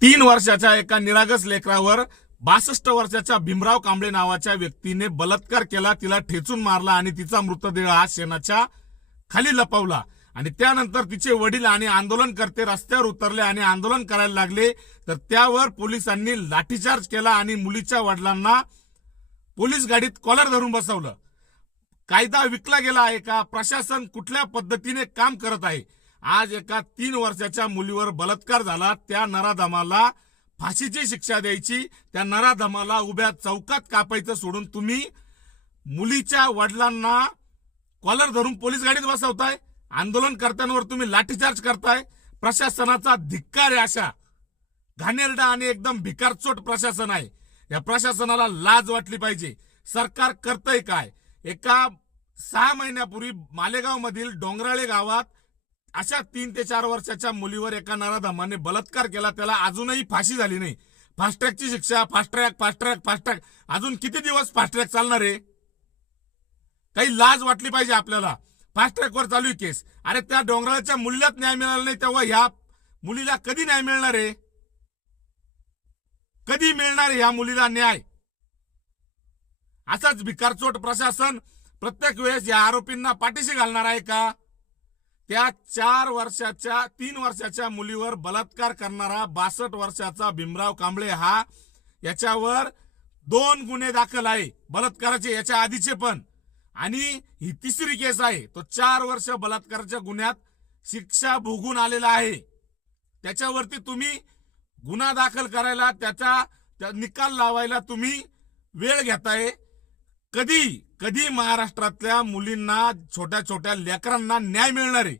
3 वर्षाच्या एका निरागस लेकरावर 62 वर्षाच्या भीमराव कांबळे नावाच्या व्यक्तीने बलात्कार केला, तिला ठेचून मारला आणि तिचा मृतदेह हा शेणाच्या खाली लपवला। आणि त्यानंतर तिचे वडील आणि आंदोलनकर्ते रस्त्यावर उतरले आणि आंदोलन करायला लागले, तर त्यावर पोलिसांनी लाठीचार्ज केला आणि मुलीच्या वडिलांना पोलीस गाडीत कॉलर धरून बसवलं। कायदा विकला गेला आहे का? प्रशासन कुठल्या पद्धतीने काम करत आहे? आज एका 3 वर्षाच्या मुलीवर बलात्कार झाला, त्या नराधमाला फाशीची शिक्षा द्यायची, त्या नराधमाला उभ्या चौकात कापायचं सोडून तुम्ही मुलीच्या वडिलांना कॉलर धरून पोलीस गाडीत बसवताय, आंदोलनकर्त्यांवर तुम्ही लाठीचार्ज करताय। प्रशासनाचा धिक्कार आहे। अशा घाणेरडा आणि एकदम भिकारचोट प्रशासन आहे। या प्रशासनाला लाज वाटली पाहिजे। सरकार करतंय काय? एका 6 महिन्यापूर्वी मालेगाव मधील डोंगराळे गावात अशा 3 ते 4 वर्षाच्या मुलीवर एका नराधमाने बलात्कार केला, त्याला अजूनही फाशी झाली नाही। फास्ट ट्रॅकची शिक्षा, फास्ट ट्रॅक अजून किती दिवस फास्ट ट्रॅक चालणार आहे? काही लाज वाटली पाहिजे आपल्याला। फास्ट ट्रॅकवर चालू आहे केस। अरे त्या डोंगराळच्या मूल्यात न्याय मिळाला नाही, तेव्हा ह्या मुलीला कधी न्याय मिळणार आहे? कधी मिळणार आहे ह्या मुलीला न्याय? असाच भिकारचोट प्रशासन प्रत्येक वेळेस या आरोपींना पाठीशी घालणार आहे का? त्या 3 वर्षाच्या मुलीवर बलात्कार करणारा 62 वर्षाचा भीमराव कांबळे हा, याच्यावर 2 गुन्हे दाखल आहे बलात्काराचे, याच्या आधीचे पण, आणि ही 3री केस आहे। तो 4 वर्ष बलात्काराच्या गुन्ह्यात शिक्षा भोगून आलेला आहे। त्याच्यावरती तुम्ही गुन्हा दाखल करायला, त्याचा निकाल लावायला तुम्ही वेळ घेताय। कधी महाराष्ट्रातल्या मुलींना, छोट्या छोट्या लेकरांना न्याय मिळणार आहे?